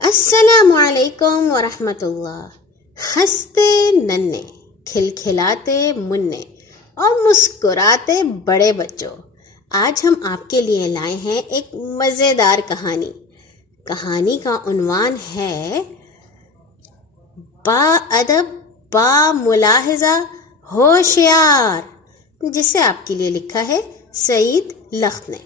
السلام علیکم ورحمۃ اللہ۔ ہنستے ننے، کھلکھلاتے مننے اور مسکراتے بڑے بچوں، آج ہم آپ کے لیے لائے ہیں ایک مزیدار کہانی۔ کہانی کا عنوان ہے با ادب با ملاحظہ ہوشیار، جسے آپ کے لیے لکھا ہے سعید لخت نے۔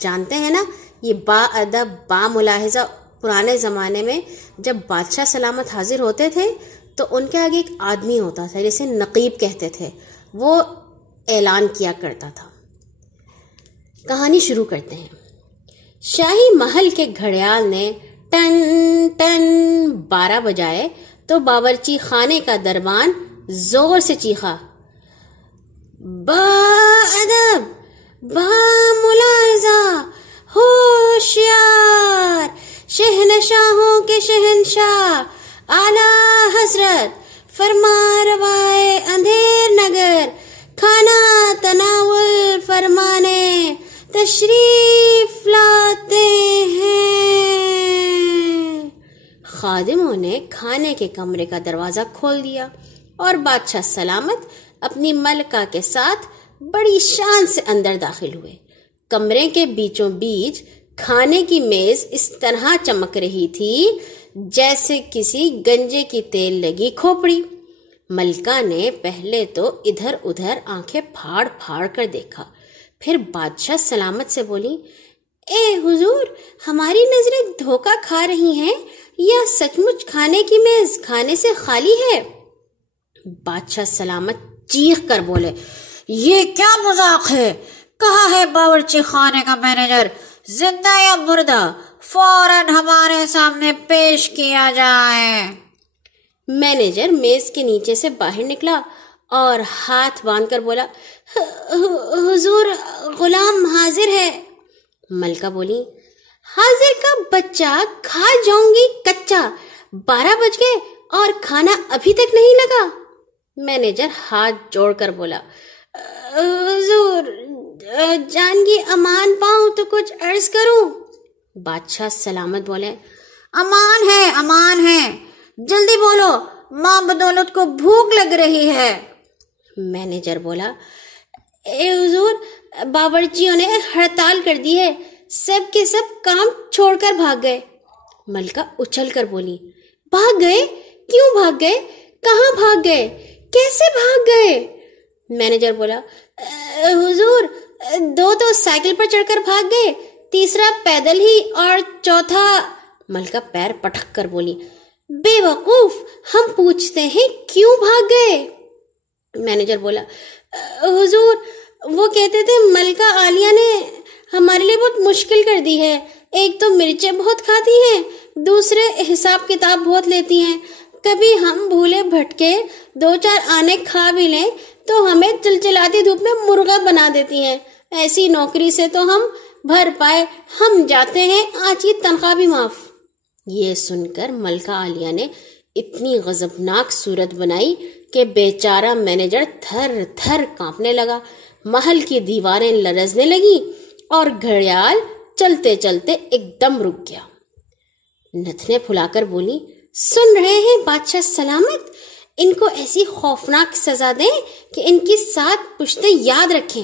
جانتے ہیں نا، یہ با ادب با ملاحظہ پرانے زمانے میں جب بادشاہ سلامت حاضر ہوتے تھے تو ان کے آگے ایک آدمی ہوتا تھا جسے نقیب کہتے تھے، وہ اعلان کیا کرتا تھا۔ کہانی شروع کرتے ہیں۔ شاہی محل کے گھڑیال نے ٹن ٹن 12 بجائے تو باورچی خانے کا دربان زور سے چیخا، با ادب با ملاحظہ ہوشیار، شہنشاہوں کے شہنشاہ اعلیٰ حضرت فرما روائے اندھیر نگر کھانا تناول فرمانے تشریف لاتے ہیں۔ خادموں نے کھانے کے کمرے کا دروازہ کھول دیا اور بادشاہ سلامت اپنی ملکہ کے ساتھ بڑی شان سے اندر داخل ہوئے۔ کمرے کے بیچوں بیچ کھانے کی میز اس طرح چمک رہی تھی جیسے کسی گنجے کی تیل لگی کھوپڑی۔ ملکہ نے پہلے تو ادھر ادھر آنکھیں پھاڑ پھاڑ کر دیکھا، پھر بادشاہ سلامت سے بولی، اے حضور، ہماری نظریں دھوکہ کھا رہی ہیں یا سچ مچ کھانے کی میز کھانے سے خالی ہے؟ بادشاہ سلامت چیخ کر بولے، یہ کیا مذاق ہے؟ کہاں ہے باورچی خانے کا مینیجر؟ زندہ یا مردہ؟ فوراً ہمارے سامنے پیش کیا جائے۔ مینیجر میز کے نیچے سے باہر نکلا اور ہاتھ باندھ کر بولا، حضور، غلام حاضر ہے۔ ملکہ بولی، حاضر کا بچہ، کھا جاؤں گی کچا، 12 بج گئے اور کھانا ابھی تک نہیں لگا۔ مینیجر ہاتھ جوڑ کر بولا، حضور، جان کی امان پاؤں تو کچھ عرض کروں۔ بادشاہ سلامت بولے، امان ہے، امان ہے، جلدی بولو، ماں بدولت کو بھوک لگ رہی ہے۔ مینیجر بولا، اے حضور، باورچیوں نے ہڑتال کر دی ہے، سب کے سب کام چھوڑ کر بھاگ گئے۔ ملکہ اچھل کر بولی، بھاگ گئے؟ کیوں بھاگ گئے؟ کہاں بھاگ گئے؟ کیسے بھاگ گئے؟ مینیجر بولا، حضور، 2 تو سائیکل پر چڑھ کر بھاگ گئے، تیسرا پیدل ہی، اور چوتھا… ملکہ پیر پٹک کر بولی، بے وقوف، ہم پوچھتے ہیں کیوں بھاگ گئے؟ مینیجر بولا، حضور، وہ کہتے تھے ملکہ عالیہ نے ہمارے لیے بہت مشکل کر دی ہے، ایک تو مرچیں بہت کھاتی ہیں، دوسرے حساب کتاب بہت لیتی ہیں، کبھی ہم بھولے بھٹکے 2-4 آنے کھا بھی لیں تو ہمیں چلچلاتی دھوپ میں مرغا بنا دیتی ہیں، ایسی نوکری سے تو ہم بھر پائے ہم جاتے ہیں، آج کی تنخواہ بھی معاف۔ یہ سن کر ملکہ عالیہ نے اتنی غضبناک صورت بنائی کہ بیچارہ مینیجر تھر تھر کانپنے لگا، محل کی دیواریں لرزنے لگی اور گھڑیال چلتے چلتے ایک دم رک گیا۔ نتھنے پھلا کر بولی، سن رہے ہیں بادشاہ سلامت، ان کو ایسی خوفناک سزا دیں کہ ان کی 7 پشتیں یاد رکھیں۔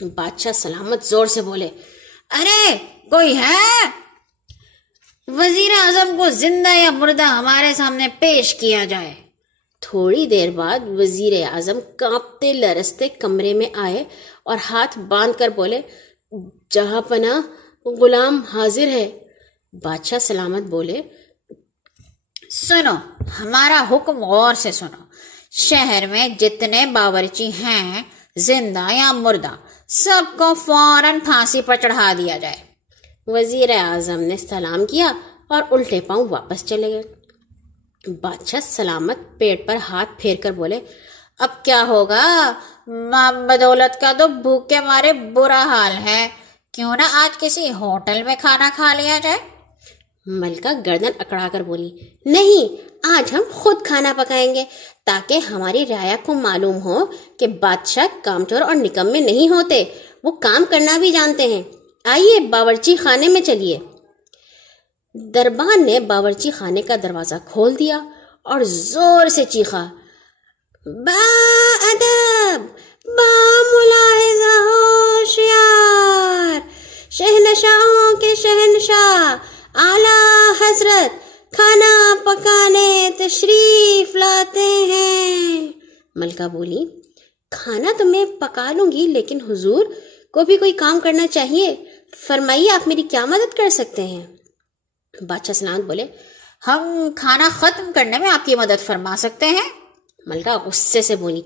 بادشاہ سلامت زور سے بولے، ارے کوئی ہے؟ وزیر اعظم کو زندہ یا مردہ ہمارے سامنے پیش کیا جائے۔ تھوڑی دیر بعد وزیر اعظم کانپتے لرزتے کمرے میں آئے اور ہاتھ باندھ کر بولے، جہاں پناہ، غلام حاضر ہے۔ بادشاہ سلامت بولے، سنو، ہمارا حکم غور سے سنو، شہر میں جتنے باورچی ہیں زندہ یا مردہ، سب کو فوراً پھانسی پر چڑھا دیا جائے۔ وزیر اعظم نے سلام کیا اور الٹے پاؤں واپس چلے گئے۔ بادشاہ سلامت پیٹ پر ہاتھ پھیر کر بولے، اب کیا ہوگا؟ ماں بدولت کا تو بھوک کے مارے برا حال ہے، کیوں نہ آج کسی ہوٹل میں کھانا کھا لیا جائے؟ ملکہ گردن اکڑا کر بولی، نہیں، آج ہم خود کھانا پکائیں گے تاکہ ہماری رعایا کو معلوم ہو کہ بادشاہ کامچور اور نکمے نہیں ہوتے، وہ کام کرنا بھی جانتے ہیں۔ آئیے باورچی خانے میں چلیے۔ دربان نے باورچی خانے کا دروازہ کھول دیا اور زور سے چیخا، با ادب، با ملاحظہ ہوشیار، شہنشاہوں کے شہنشاہ اعلیٰ حضرت کھانا پکانے تشریف لاتے ہیں۔ ملکہ بولی، کھانا تو میں پکا لوں گی، لیکن حضور کو بھی کوئی کام کرنا چاہیے، فرمائیے آپ میری کیا مدد کر سکتے ہیں؟ بادشاہ سلامت بولے، ہم کھانا ختم کرنے میں آپ کی مدد فرما سکتے ہیں۔ ملکہ غصے سے بولی،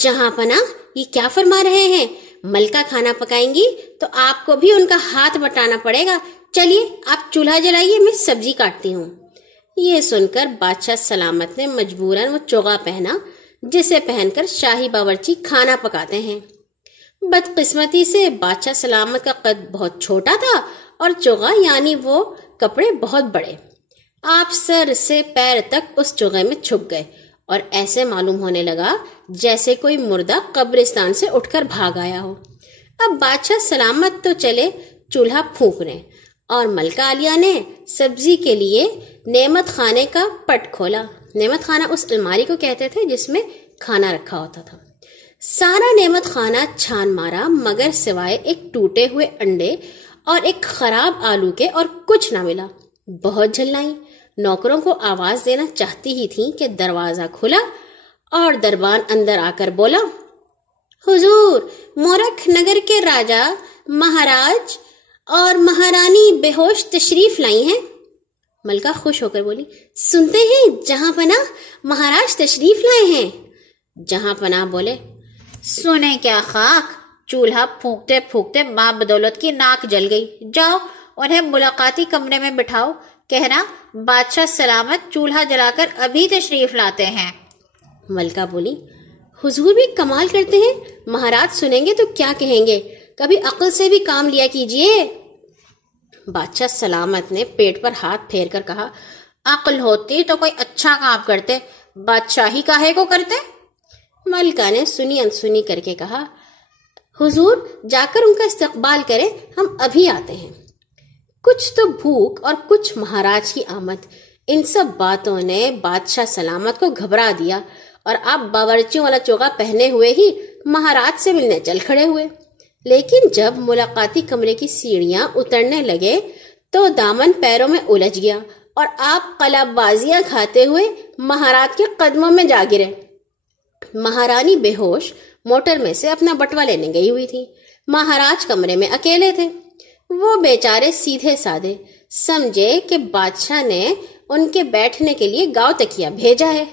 جہاں پناہ یہ کیا فرما رہے ہیں؟ ملکہ کھانا پکائیں گی تو آپ کو بھی ان کا ہاتھ بٹانا پڑے گا، چلیے آپ چولہا جلائیے، میں سبزی کاٹتی ہوں۔ یہ سن کر بادشاہ سلامت نے مجبوراً وہ چوغا پہنا جسے پہن کر شاہی باورچی کھانا پکاتے ہیں۔ بدقسمتی سے بادشاہ سلامت کا قد بہت چھوٹا تھا اور چوغا یعنی وہ کپڑے بہت بڑے۔ آپ سر سے پیر تک اس چوغے میں چھپ گئے اور ایسے معلوم ہونے لگا جیسے کوئی مردہ قبرستان سے اٹھ کر بھاگ آیا ہو۔ اب بادشاہ سلامت تو چلے چولہا پھونکنے اور ملکہ عالیہ نے سبزی کے لیے نعمت خانے کا پٹ کھولا۔ نعمت خانہ اس الماری کو کہتے تھے جس میں کھانا رکھا ہوتا تھا۔ سارا نعمت خانہ چھان مارا مگر سوائے ایک ٹوٹے ہوئے انڈے اور ایک خراب آلو کے اور کچھ نہ ملا۔ بہت جھلائیں، نوکروں کو آواز دینا چاہتی ہی تھی کہ دروازہ کھلا اور دربان اندر آ کر بولا، حضور، مورکھ نگر کے راجا مہاراج اور مہارانی بے ہوش تشریف لائی ہیں۔ ملکہ خوش ہو کر بولی، سنتے ہیں جہاں پناہ مہاراج تشریف لائے ہیں۔ جہاں پناہ بولے، سنیں کیا خاک، چولہا پھونکتے پھونکتے ماں بدولت کی ناک جل گئی، جاؤ انہیں ملاقاتی کمرے میں بٹھاؤ، کہنا بادشاہ سلامت چولہا جلا کر ابھی تشریف لاتے ہیں۔ ملکہ بولی، حضور بھی کمال کرتے ہیں، مہاراج سنیں گے تو کیا کہیں گے، کبھی عقل سے بھی کام لیا کیجیے۔ بادشاہ سلامت نے پیٹ پر ہاتھ پھیر کر کہا، عقل ہوتی تو کوئی اچھا کام کرتے، بادشاہی کاہے کو کرتے؟ ملکہ نے سنی انسنی کر کے کہا، حضور جا کر ان کا استقبال کریں، ہم ابھی آتے ہیں۔ کچھ تو بھوک اور کچھ مہاراج کی آمد، ان سب باتوں نے بادشاہ سلامت کو گھبرا دیا اور آپ باورچیوں والا چوغا پہنے ہوئے ہی مہاراج سے ملنے چل کھڑے ہوئے۔ لیکن جب ملاقاتی کمرے کی سیڑھیاں اترنے لگے تو دامن پیروں میں الجھ گیا اور آپ قلاب بازیاں کھاتے ہوئے مہاراج کے قدموں میں جا گرے۔ مہارانی بے ہوش موٹر میں سے اپنا بٹوا لینے گئی ہوئی تھی۔ مہاراج کمرے میں اکیلے تھے۔ وہ بیچارے سیدھے سادے سمجھے کہ بادشاہ نے ان کے بیٹھنے کے لیے گاؤ تکیا بھیجا ہے۔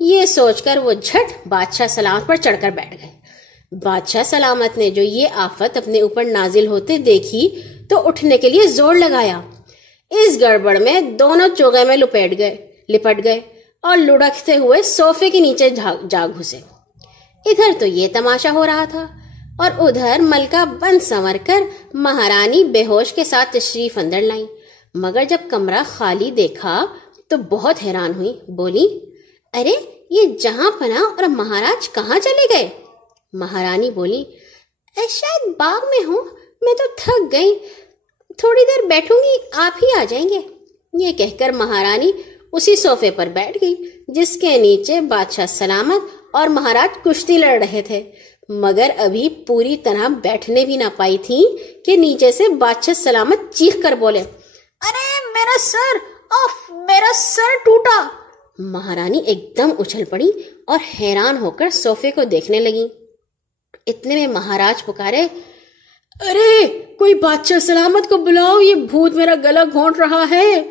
یہ سوچ کر وہ جھٹ بادشاہ سلامت پر چڑھ کر بیٹھ گئے۔ بادشاہ سلامت نے جو یہ آفت اپنے اوپر نازل ہوتے دیکھی تو اٹھنے کے لیے زور لگایا۔ اس گڑبڑ میں دونوں چوغے میں لپٹ گئے اور لڑکتے ہوئے صوفے کے نیچے جا گھسے۔ ادھر تو یہ تماشا ہو رہا تھا اور ادھر ملکہ بن سنور کر مہارانی بے ہوش کے ساتھ تشریف اندر لائیں، مگر جب کمرہ خالی دیکھا تو بہت حیران ہوئی۔ بولی، ارے یہ جہاں پناہ اور مہاراج کہاں چلے گئے؟ مہارانی بولی، شاید باغ میں ہوں، میں تو تھک گئی، تھوڑی دیر بیٹھوں گی، آپ ہی آ جائیں گے۔ یہ کہہ کر مہارانی اسی صوفے پر بیٹھ گئی جس کے نیچے بادشاہ سلامت اور مہاراج کشتی لڑ رہے تھے، مگر ابھی پوری طرح بیٹھنے بھی نہ پائی تھی کہ نیچے سے بادشاہ سلامت چیخ کر بولے، ارے میرا سر، اوف میرا سر ٹوٹا۔ مہارانی ایک دم اچھل پڑی اور حیران ہو کر صوفے کو دیکھنے لگی۔ اتنے میں مہاراج پکارے، ارے کوئی بادشاہ سلامت کو بلاؤ، یہ بھوت میرا گلا گھونٹ رہا ہے۔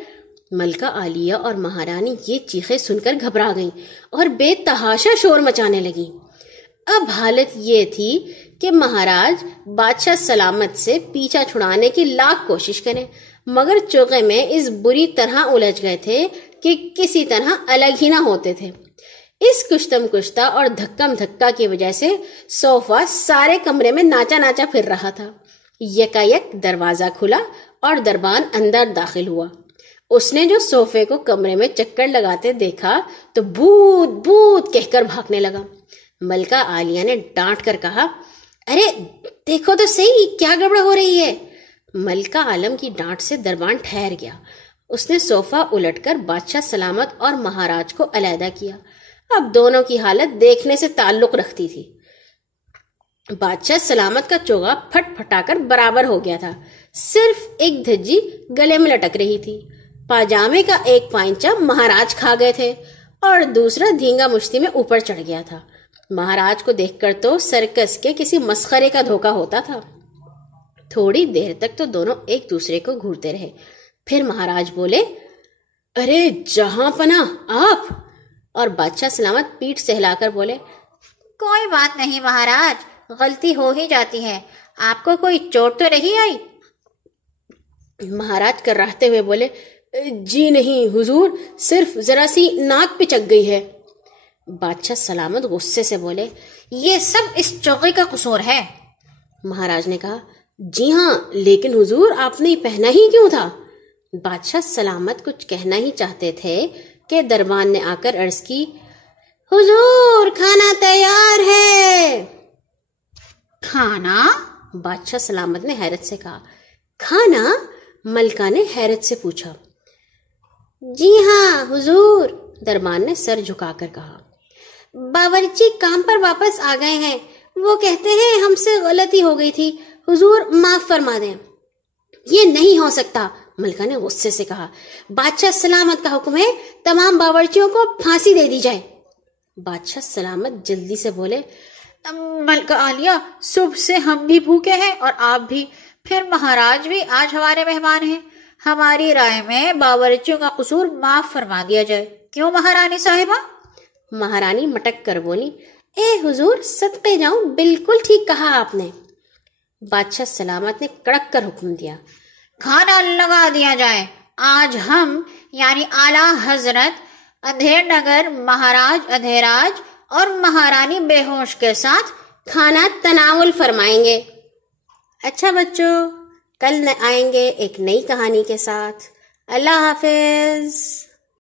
ملکہ عالیہ اور مہارانی یہ چیخیں سن کر گھبرا گئیں اور بے تحاشا شور مچانے لگیں۔ اب حالت یہ تھی کہ مہاراج بادشاہ سلامت سے پیچھا چھڑانے کی لاکھ کوشش کریں، مگر چوغے میں اس بری طرح الجھ گئے تھے کہ کسی طرح الگ ہی نہ ہوتے تھے۔ اس کشتم کشتہ اور دھکم دھکا کی وجہ سے صوفہ سارے کمرے میں ناچا ناچا پھر رہا تھا۔ یکایک دروازہ کھلا اور دربان اندر داخل ہوا۔ اس نے جو صوفے کو کمرے میں چکر لگاتے دیکھا تو بھوت بھوت کہہ کر بھاگنے لگا۔ ملکہ عالیہ نے ڈانٹ کر کہا، ارے دیکھو تو صحیح کیا گڑبڑ ہو رہی ہے۔ ملکہ عالم کی ڈانٹ سے دربان ٹھہر گیا اس نے صوفہ الٹ کر بادشاہ سلامت اور مہاراج کو علیحدہ کیا۔ اب دونوں کی حالت دیکھنے سے تعلق رکھتی تھی۔ بادشاہ سلامت کا چوغا پھٹ پھٹا کر برابر ہو گیا تھا، صرف ایک دھجی گلے میں لٹک رہی تھی۔ پاجامے کا ایک پائنچہ مہاراج کھا گئے تھے اور دوسرا دھینگا مشتی میں اوپر چڑھ گیا تھا۔ مہاراج کو دیکھ کر تو سرکس کے کسی مسخرے کا دھوکہ ہوتا تھا۔ تھوڑی دیر تک تو دونوں ایک دوسرے کو گھورتے رہے، پھر مہاراج بولے، ارے جہاں پناہ آپ؟ اور بادشاہ سلامت پیٹھ سہلا کر بولے، کوئی بات نہیں مہاراج، غلطی ہو ہی جاتی ہے، آپ کو کوئی چوٹ تو نہیں آئی؟ مہاراج کرراہتے ہوئے بولے، جی نہیں حضور، صرف ذرا سی ناک پہ چک گئی ہے۔ بادشاہ سلامت غصے سے بولے، یہ سب اس چوغے کا قصور ہے۔ مہاراج نے کہا، جی ہاں، لیکن حضور آپ نے پہنا ہی کیوں تھا؟ بادشاہ سلامت کچھ کہنا ہی چاہتے تھے کہ دربان نے آ کر عرض کی، حضور کھانا تیار ہے۔ کھانا؟ بادشاہ سلامت نے حیرت سے کہا۔ کھانا؟ ملکہ نے حیرت سے پوچھا۔ جی ہاں حضور، دربان نے سر جھکا کر کہا۔ باورچی کام پر واپس آ گئے ہیں، وہ کہتے ہیں ہم سے غلطی ہو گئی تھی، حضور معاف فرما دیں۔ یہ نہیں ہو سکتا، ملکہ نے غصے سے کہا۔ بادشاہ سلامت کا حکم ہے تمام باورچیوں کو پھانسی دے دی جائے۔ بادشاہ سلامت جلدی سے بولے، ملکہ عالیہ، صبح سے ہم بھی بھوکے ہیں اور آپ بھی، پھر مہاراج بھی آج ہمارے مہمان ہیں، ہماری رائے میں باورچیوں کا قصور معاف فرما دیا جائے، کیوں مہارانی صاحبہ؟ مہارانی مٹک کر بولی، اے حضور صدقے جاؤں، بالکل ٹھیک کہا آپ نے۔ بادشاہ سلامت نے کڑک کر حکم دیا، کھانا لگا دیا جائے۔ آج ہم یعنی اعلیٰ حضرت اندھیر نگر مہاراج ادھیراج اور مہارانی بے ہوش کے ساتھ کھانا تناول فرمائیں گے۔ اچھا بچوں، کل آئیں گے ایک نئی کہانی کے ساتھ۔ اللہ حافظ۔